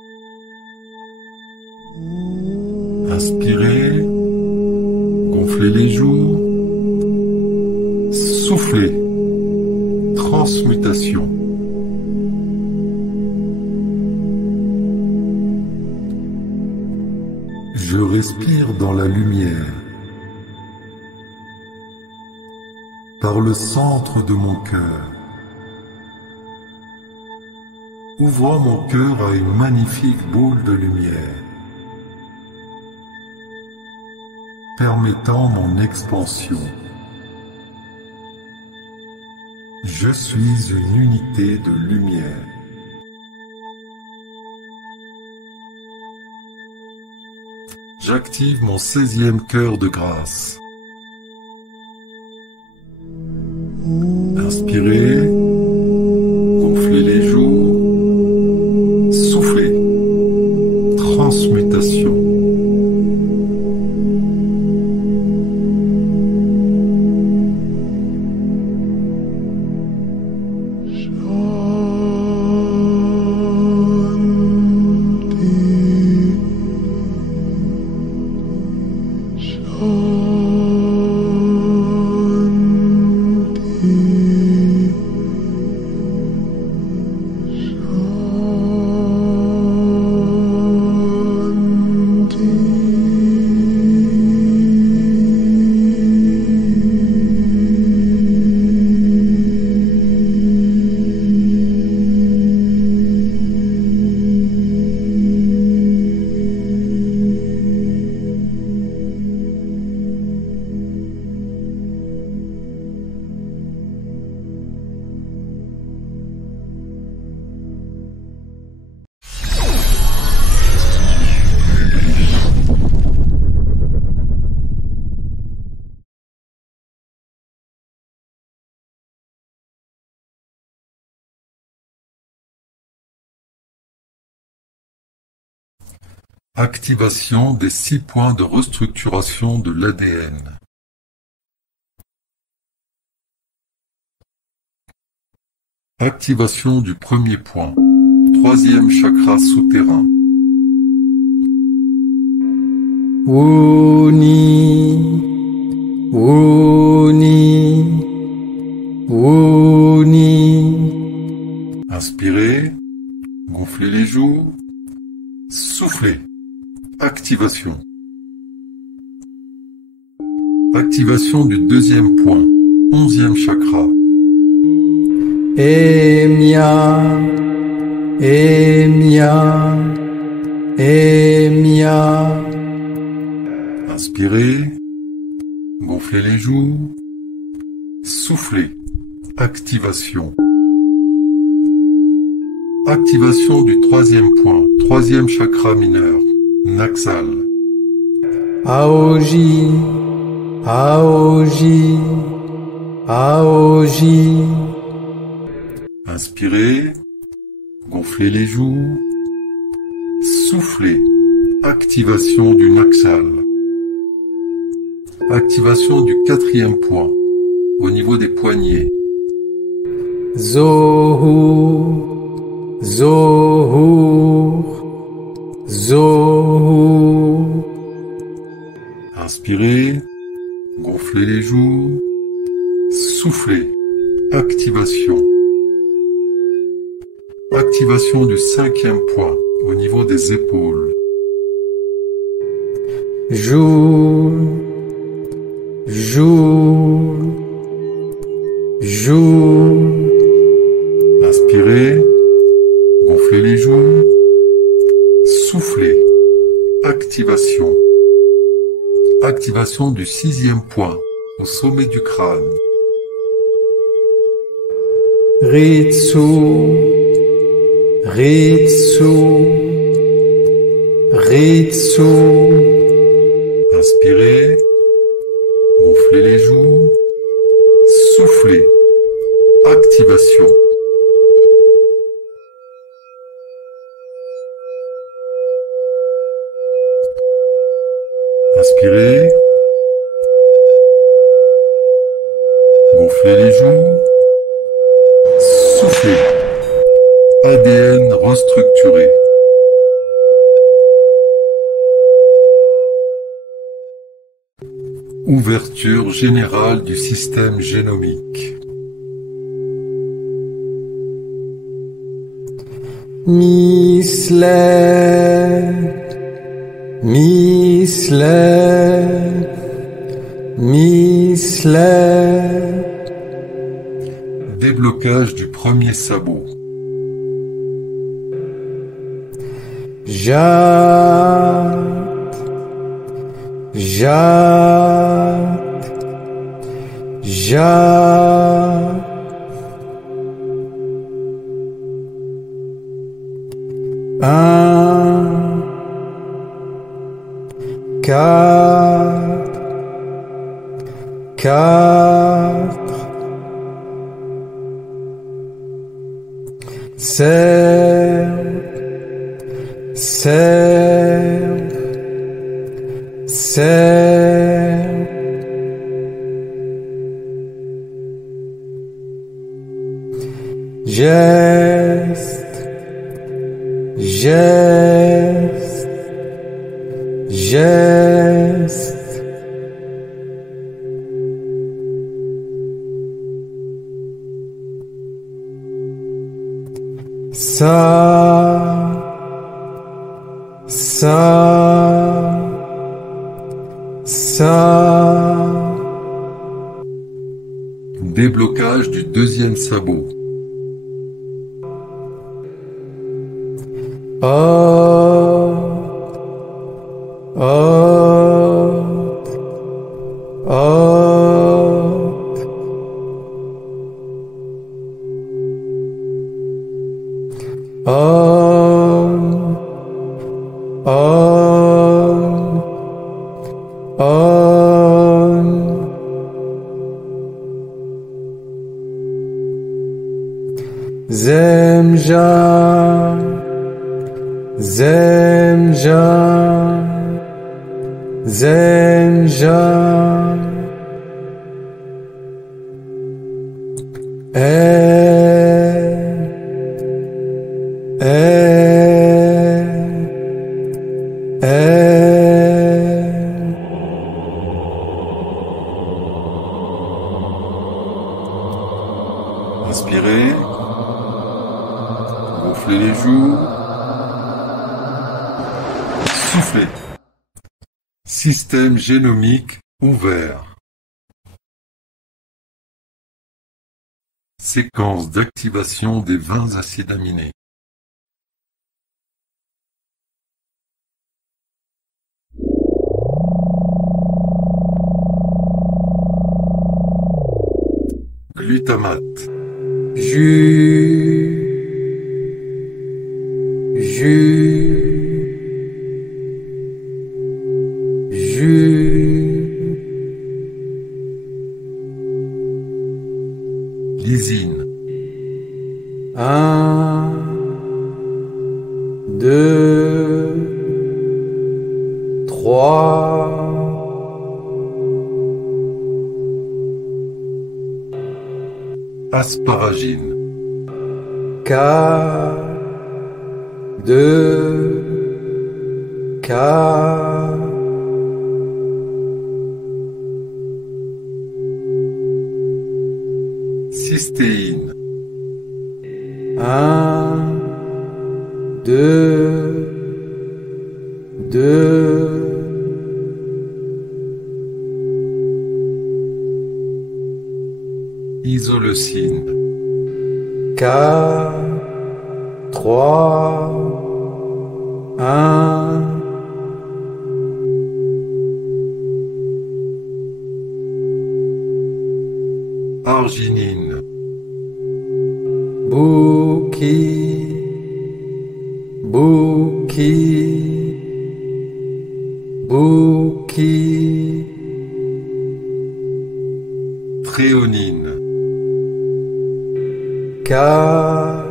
Inspirez, gonflez les joues, soufflez, transmutation. Je respire dans la lumière. Par le centre de mon cœur, ouvrant mon cœur à une magnifique boule de lumière, permettant mon expansion. Je suis une unité de lumière. J'active mon 16e cœur de grâce. Inspirez, gonflez les joues, soufflez, transmutation. Activation des 6 points de restructuration de l'ADN. Activation du premier point. troisième chakra souterrain. Wuni, Wuni, Wuni. Inspirez, gonflez les joues, soufflez. Activation. Activation du deuxième point, 11e chakra. Emia, Emia, Emia. Inspirez, gonflez les joues, soufflez. Activation. Activation du troisième point, troisième chakra mineur, Naxal. Aoji, Aoji, Aoji. Inspirez, gonflez les joues, soufflez. Activation du Naxal. Activation du quatrième point, au niveau des poignets. Zohu, Zohu, Zohu. Inspirez, gonflez les joues, soufflez. Activation. Activation du cinquième point, au niveau des épaules. Jour, jour, jour. Inspirez, gonflez les joues, soufflez. Activation. Activation du sixième point, au sommet du crâne. Ritsu, Ritsu, Ritsu. Inspirez, gonflez les joues, soufflez. Activation. Inspirez, gonflez les joues, soufflez. ADN restructuré. Ouverture générale du système génomique. Misle, Misle, Misle. Déblocage du premier sabot. Jade, Jade, Jade. Un, quatre, quatre. Serre, serre, serre. Geste, geste, geste. Ça. Déblocage du deuxième sabot. Zemjan, Zemjan, Zemjan. El, L, Inspirez. Gonflez les joues. Soufflez. Système génomique ouvert. Séquence d'activation des 20 acides aminés. Glutamate. jus, Lysine. 1, 2, 3, Asparagine. 4, 2, 4, Cystéine. 1, 2, 2, Isoleucine. 4, 3, 1, Arginine. Bouki, Bouki, Bouki, Tréonine. 4,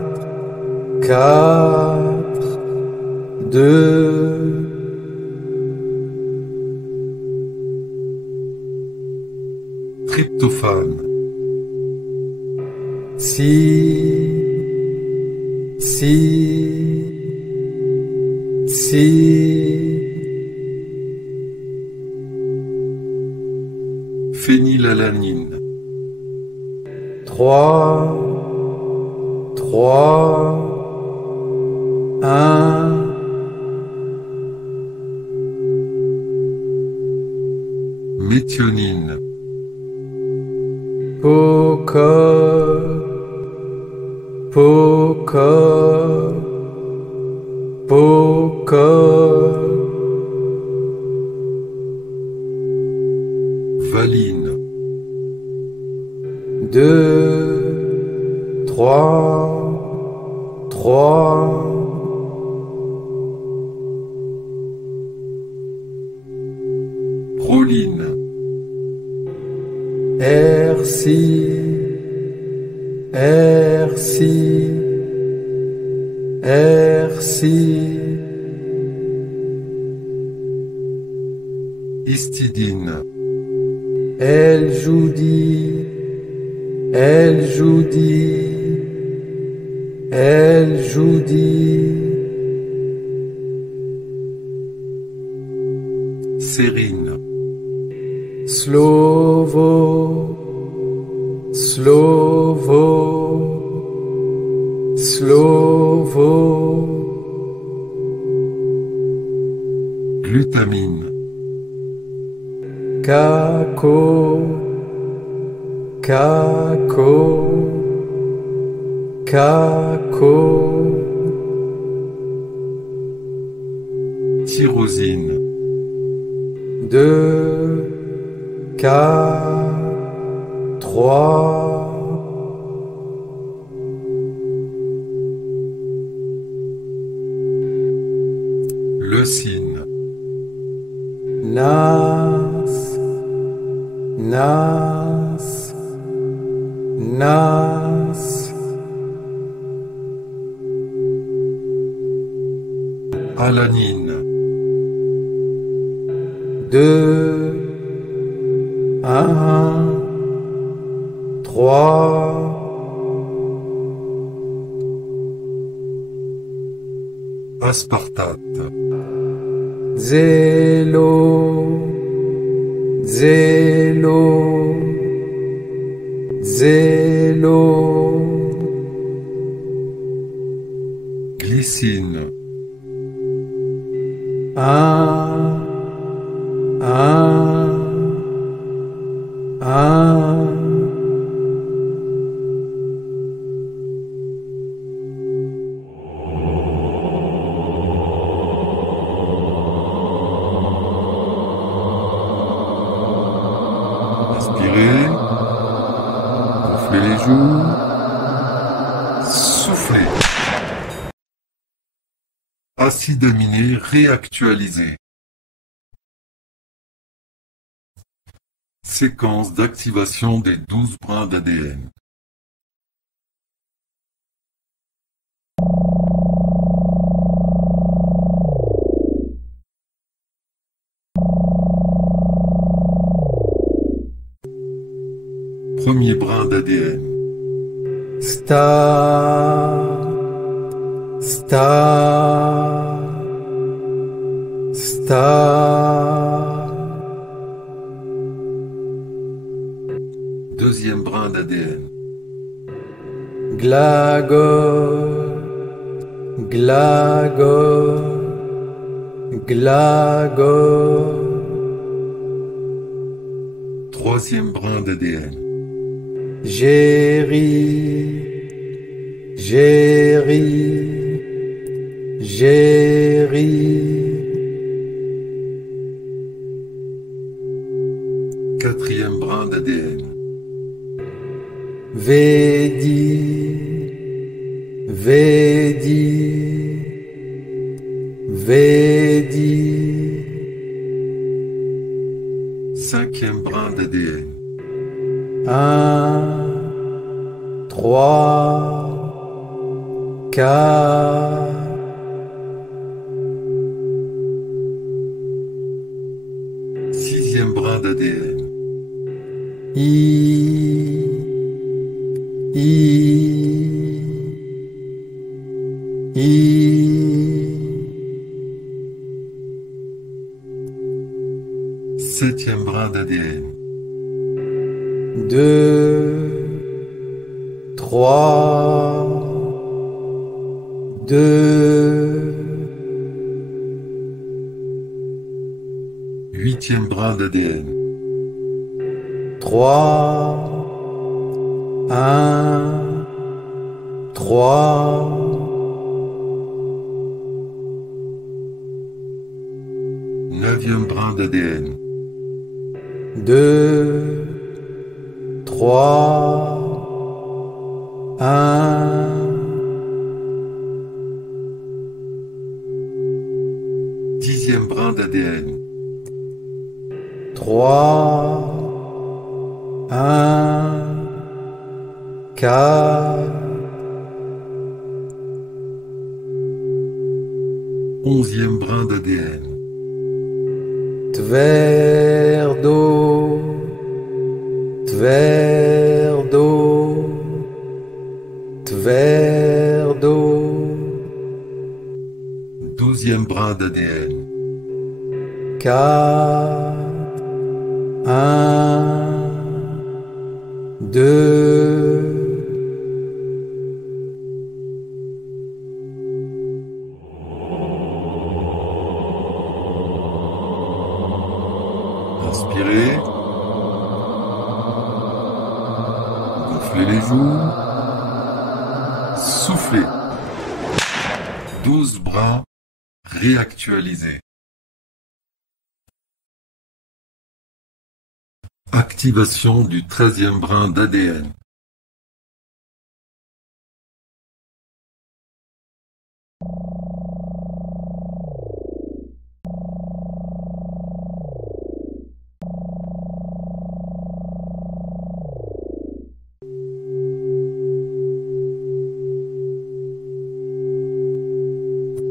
4, 2, Tryptophane. 6, 6, 6, Phénylalanine. 3, 3, 1, Méthionine. Poco, Poco, Poco, Valine. 2, 3, 3, Proline. RC, RC, RC, Histidine. El Joudi, El Joudi, El Joudi, Sérine. Slovo, Slovo, Slovo, Glutamine. Kako, Kako, Kako, Tyrosine. 2, 4, 3, Leucine. Nas, Nas, Nas, Alanine. 2, 1, 3, Aspartate. zélo, zélo, zélo. Glycine. Un, un. Inspirez. Gonflez les joues. Soufflez. Acide aminé réactualisé. Séquence d'activation des 12 brins d'ADN. Premier brin d'ADN. Star, star, star. Deuxième brin d'ADN. Glagol, glagol, glagol. Troisième brin d'ADN. Géri, géri, géri. Quatrième brin d'ADN. Védi, védi, védi. Cinquième brin d'ADN. 1, 3, 4. Sixième brin d'ADN. I, Septième brin d'ADN. 2, 3, 2. Huitième brin d'ADN. 3, 1, 3. Neuvième brin d'ADN. 2, 3, 1. Dixième brin d'ADN. 3, 1, 4. Onzième brin d'ADN. Tverdo, tverdo, tverdo. Douzième brin d'ADN. 4, 1, 2. Inspirez. Gonflez les joues. Soufflez. 12 brins réactualisés. Activation du 13e brin d'ADN.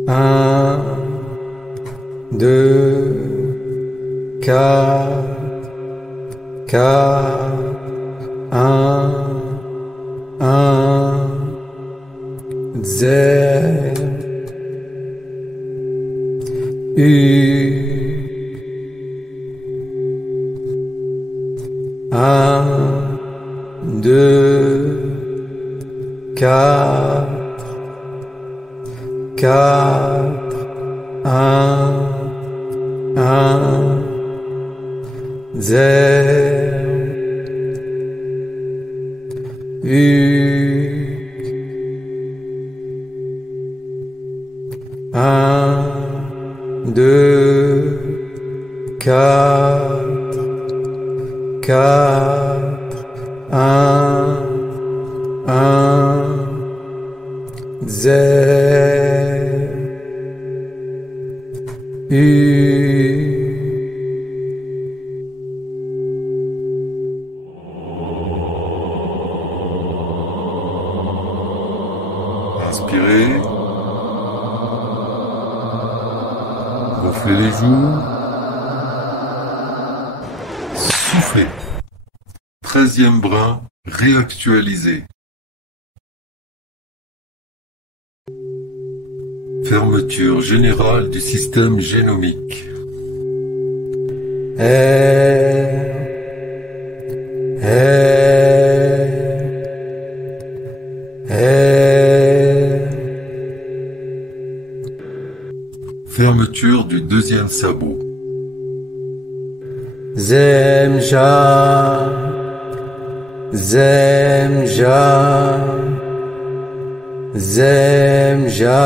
Un, deux, quatre, quatre, un, zéro. Un, deux, quatre, quatre, un, zéro, un, deux, quatre, quatre, un, zéro, Inspirez. Gonflez les joues. Soufflez. 13e brin, réactualisé. Fermeture générale du système génomique. Fermeture du 2e sabot. Zemja, Zemja, Zemja.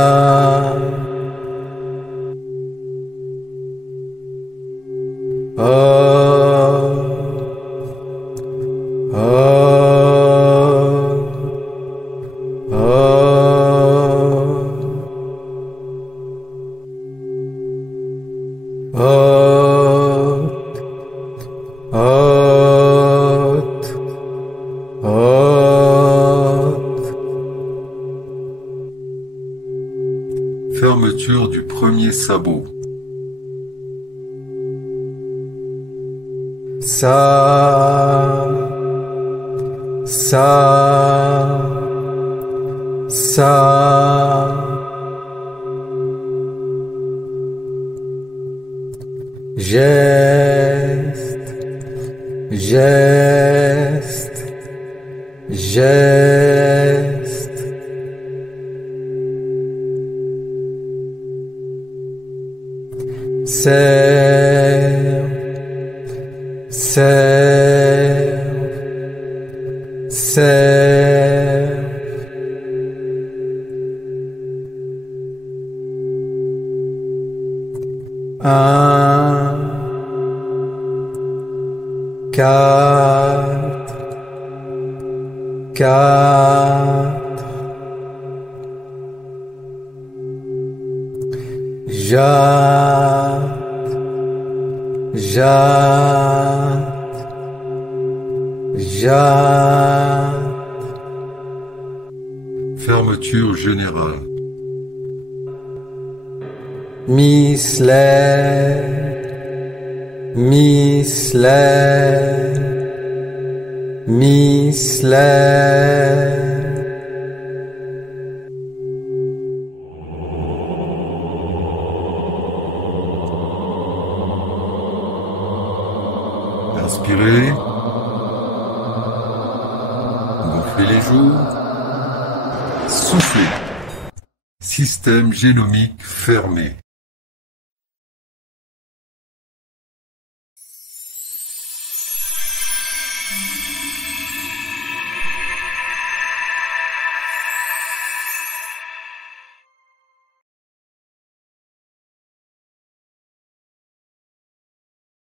Fermeture du 1er sabot. Sa, geste, geste, geste. Serre, serre, serre. Un, quatre, quatre. Jacques, Jacques, Jacques. Fermeture générale. Misled, Misled, Misled. Inspirez. Gonflez les joues. Soufflez. Système génomique fermé.